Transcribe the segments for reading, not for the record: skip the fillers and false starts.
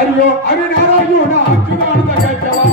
ஐயோ அருணாராயோ நான் அச்சுதானந்த கேட்டவா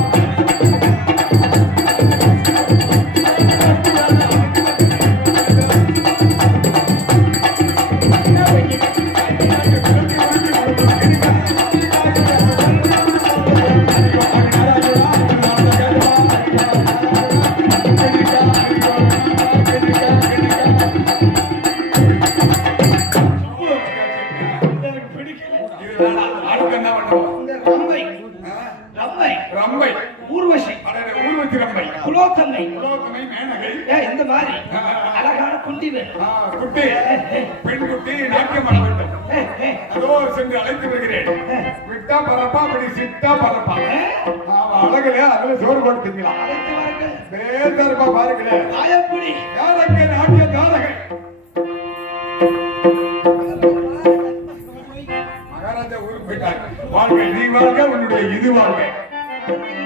அழகான குட்டி குட்டி பெண் குட்டி நாட்டியம் ஆட வேண்டும். அதோ சென்று அழைத்து வருகிறேன். விட்டா பரப்பா அப்படி சிட்டா பரப்பா அழகுல அதுல சோறு கொடுத்தீங்களா பேசப்பா பாருங்களேன். யாரங்க நாட்டிய தாரகை மகாராஜா ஊருக்கு போயிட்டாங்க. வாழ்க நீ வாழ்க உன்னுடைய இது வாழ்க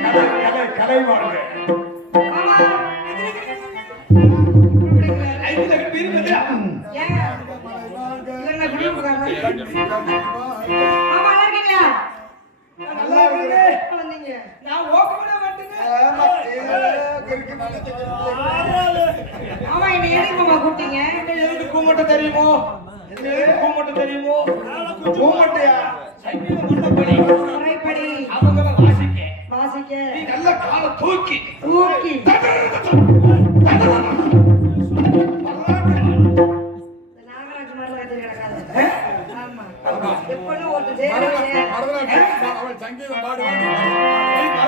கலை கலை வாழ்க. தெரியுமோ தெரியுமோ அவங்க வாசிக்க வாசிக்க நல்ல கால தூக்கி தூக்கி சங்கீதம் பாடுவாங்க.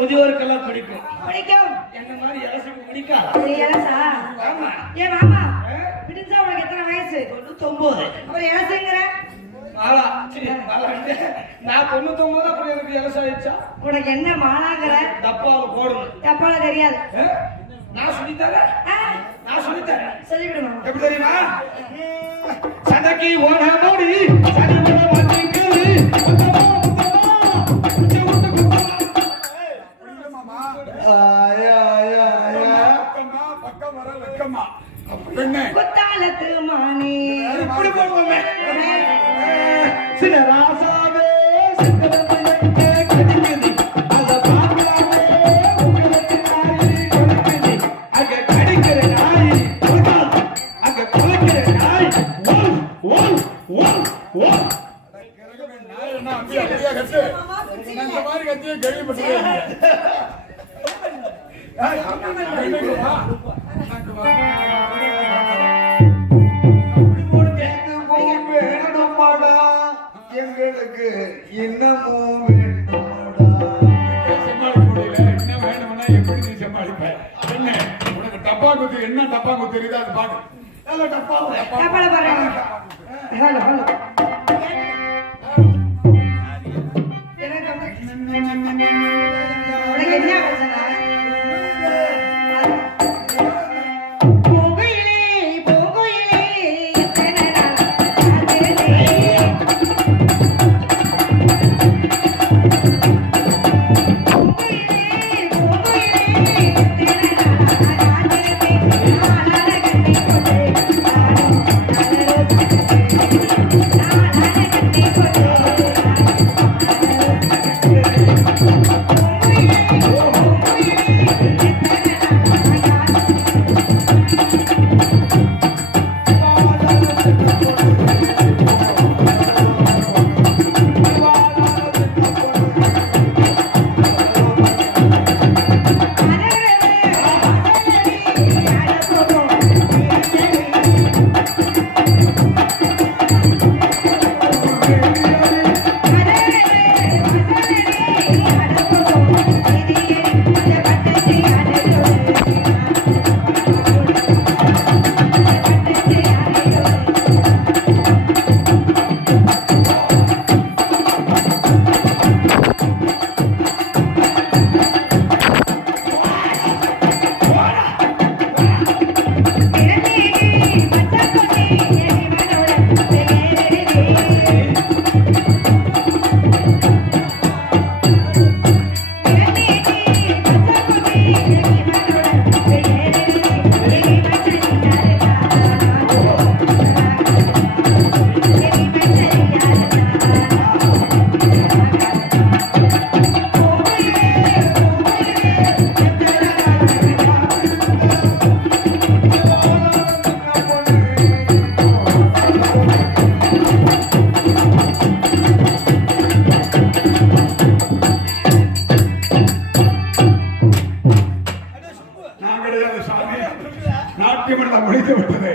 முதியோருக்கெல்லாம் பிடிக்கும் பிடிக்கும் என்ன மாதிரி இலசுக்கு பிடிக்காது. ஏன் மாமா பிடிச்சா உனக்கு எத்தனை வயசு? 99. அவர் இலசுங்கிற மாலா சரி மாலா நான் 99 அப்புறம் எனக்கு எலச ஆயிடுச்சா உனக்கு என்ன மாலாங்கிற டப்பால போடணும் தப்பால தெரியாது நான் சொல்லித்தரேன் நான் சொல்லித்தரேன் சொல்லிவிடுமா எப்படி தெரியுமா சதக்கி ஓட மோடி சதிமல வந்திக்கு பக்கம் வர வெக்கமா பெண்ணே குத்தாலத்து மானே இப்படி போடுவோமே சில ராசாவே சித்தரத்தை கடிக்குது அத பாக்கலாமே உங்களுக்கு நாய் கொடுக்குது அங்க கடிக்கிற நாய் கொடுக்காது அங்க குலைக்கிற நாய் ஓல் ஓல் ஓல் ஓல் நாய் என்ன அப்படியே அப்படியே கத்து இந்த மாதிரி கத்தியே கேள்விப்பட்டிருக்கீங்க வேணுமாடா எங்களுக்கு இன்னமும் வேண்டுமாடா சமாளிக்க முடியல என்ன வேணும்னா எப்படி நீ சமாளிப்ப என்ன உனக்கு டப்பா குத்து என்ன டப்பா குத்து தெரியுதா அது பாக்கு நல்ல டப்பா தப்பால பாருங்க ஹலோ ஹலோ உனக்கு என்ன பிரச்சனை போகையிலே போகையிலே எத்தனை நாள் நாட்டியமெல்லாம் முடித்து விட்டது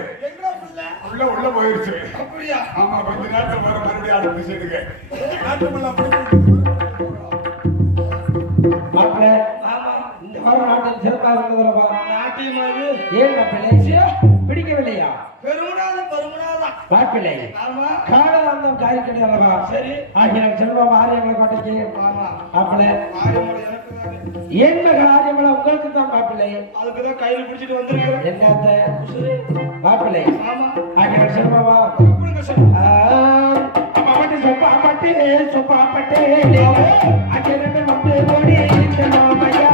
உள்ள போயிருச்சு அப்படியா ஆமா கொஞ்ச நேரத்தில் வர மறுபடியும் அடுத்து செய்துங்க நாட்டியமெல்லாம் முடித்து மாப்பிள்ள ஆமா இந்த வாரம் நாட்டில் சிறப்பாக இருந்ததுலப்பா நாட்டியமா இது ஏன் மாப்பிள்ளை பிடிக்கவில்லையா பெருமுடாதான் மாப்பிள்ளை ஆமா காலம் காரியம் கிடையாதுப்பா சரி ஆகிய செல்வம் ஆரியங்களை கோட்டைக்கு ஆமா மாப்பிள்ளை ஆரியமோட எனக்கு தானே என் மகள் ஆரியமலை உங்களுக்கு தான் மாப்பிள்ளை அதுக்குதான் கையில பிடிச்சிட்டு வந்திருக்கிறேன் என்னத்த மாப்பிள்ளை ஆமா ஆகிய செல்வமா கொடுங்க சார் அம்மாட்டி சொப்பாப்பட்டே ஆகிய ரெண்டு மட்டு ஓடி மாமையா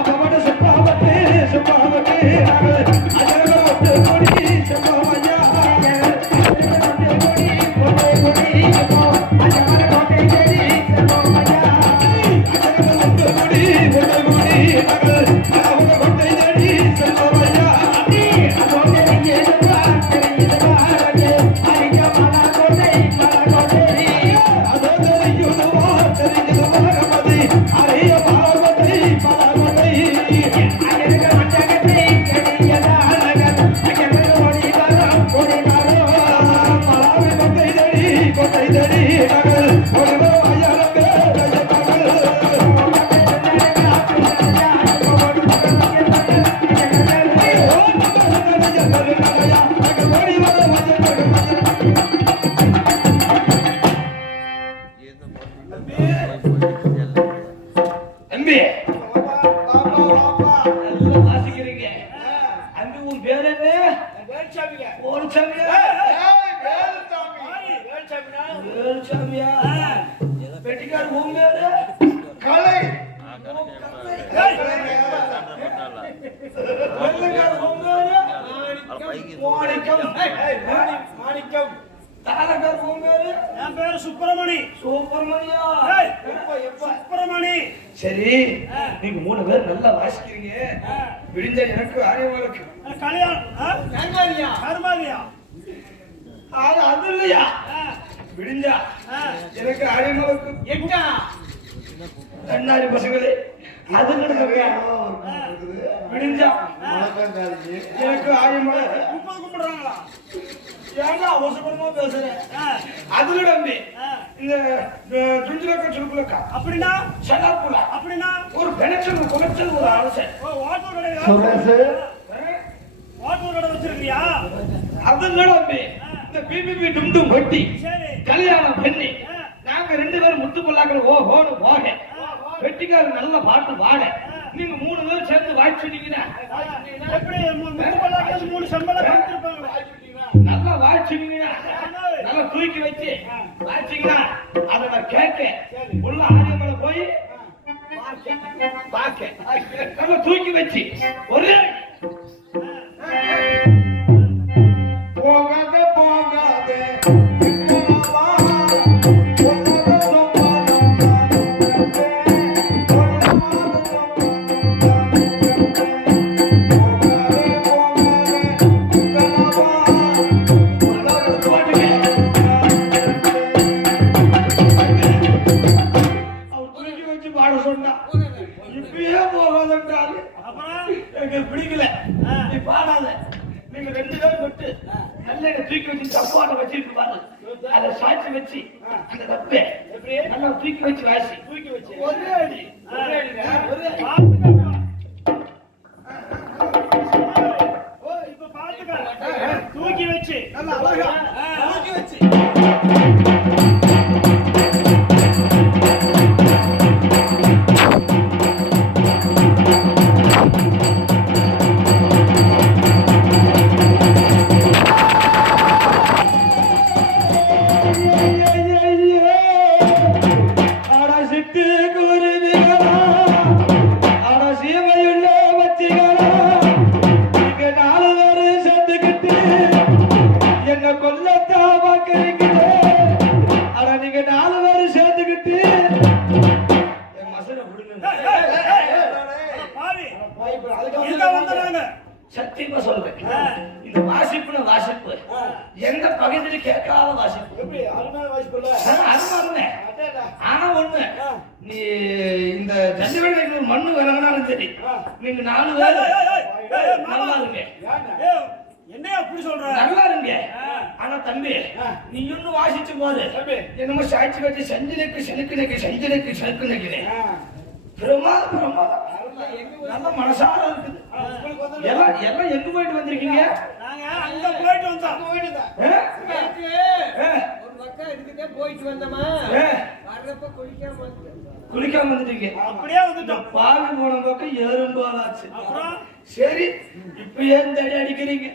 அம்மாட்டி சொப்பாப்பட்டே அறைய பாவ நல்லா வாசிக்கிறீங்க. அங்க உன் பேர் என்ன? வேலுசாமியா? வேலுசாமியா? பெட்டிக்கார் உன் பேரு? வெள்ளைக்கார் உன் பேரு? மாணிக்கம். தாளக்கார் உன் பேரு? என் பேரு சுப்பிரமணி. சுப்பிரமணியா? சுப்பிரமணி. சரி, நீங்க 3 பேர் நல்லா வாசிக்கிறீங்க. விடிஞ்ச எனக்கு ஆரியமாளுக்கு கல்யாணம் கருமாதியா அது இல்லையா? விடிஞ்சா எனக்கு ஆரியமாளுக்கு எங்கா கண்ணாடி பசங்களே அது விடிஞ்சா எனக்கு ஆரியமாளுக்கு 30 கும்பிடுறாங்களா? ஏன்னா அவசரமா பேசுறேன். அதுல நம்பி இந்த துஞ்சிலக்கா சுருக்குலக்கா அப்படின்னா சலாப்புலா அப்படின்னா ஒரு பெனச்சல் குலைச்சல் ஒரு அரசன் வாட்டூர் கடை வச்சிருக்கியா? அதுல நம்பி இந்த பிபிபி டும் வட்டி சரி கல்யாணம் பண்ணி நாங்க 2 பேரும் முத்து பல்லாக்கள் ஓஹோன்னு போக வெட்டிக்காரர் நல்ல பாட்டு பாட நீங்க 3 பேரும் சேர்ந்து வாய்ப்பு சொன்னீங்கன்னா எப்படி 3 சம்பளம் கொடுத்துருப்பாங்களே. நல்லா வாய்ச்சிங்கன்னா நல்லா தூக்கி வச்சு வாய்ச்சிங்கன்னா அதை நான் கேட்க உள்ள ஆரியமலை போய் பாக்க நல்லா தூக்கி வச்சு ஒரே போகாத போகாத பிடிக்கல நீ பாடாத. நீங்க 2 பேரும் விட்டு நல்ல தூக்கி வச்சு தப்பாட்ட வச்சிருக்கு பாரு. அதை சாட்சி வச்சு அந்த தப்பை நல்லா தூக்கி வச்சு வாசி தூக்கி வச்சு ஒரே அடி இப்ப பாத்துக்க தூக்கி வச்சு நல்லா அழகா தூக்கி வச்சு சத்தியமா சொல்றேன். இந்த வாசிப்புன வாசிப்பு எந்த பகுதியில கேட்காத வாசிப்பு. ஆனா ஒண்ணு, நீ இந்த ஜல்லிக்கட்டு மண்ணு வரனாலும் சரி நீங்க 4 பேர் நல்லா இருங்க. என்ன அப்படி சொல்ற? நல்லா இருங்க. ஆனா தம்பி நீ இன்னும் வாசிச்சு போது என்னமோ சாட்சி வச்சு செஞ்சனுக்கு செலுக்கு பிரமாதம் நல்ல மனசார இருக்குது. எல்லாம் எங்க போயிட்டு வந்திருக்கீங்க? நாங்க அங்க போயிட்டு வந்தோம். ஒரு பக்கம் இதுக்கிட்டே போயிட்டு வந்தோமா வர்றப்ப குளிக்காம வந்துட்டீங்க. அப்படியே வந்துட்டோம். பாவி போன பக்கம் ஏறும்பாலாச்சு. அப்புறம் சரி இப்ப ஏன் தடி அடிக்கிறீங்க?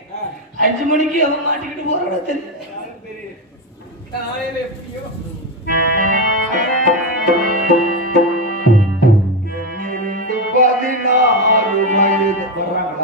5 மணிக்கு எவன் மாட்டிக்கிட்டு போறானோ தெரியும். காலையில எப்படியோ 16 வயது வர்றாங்க.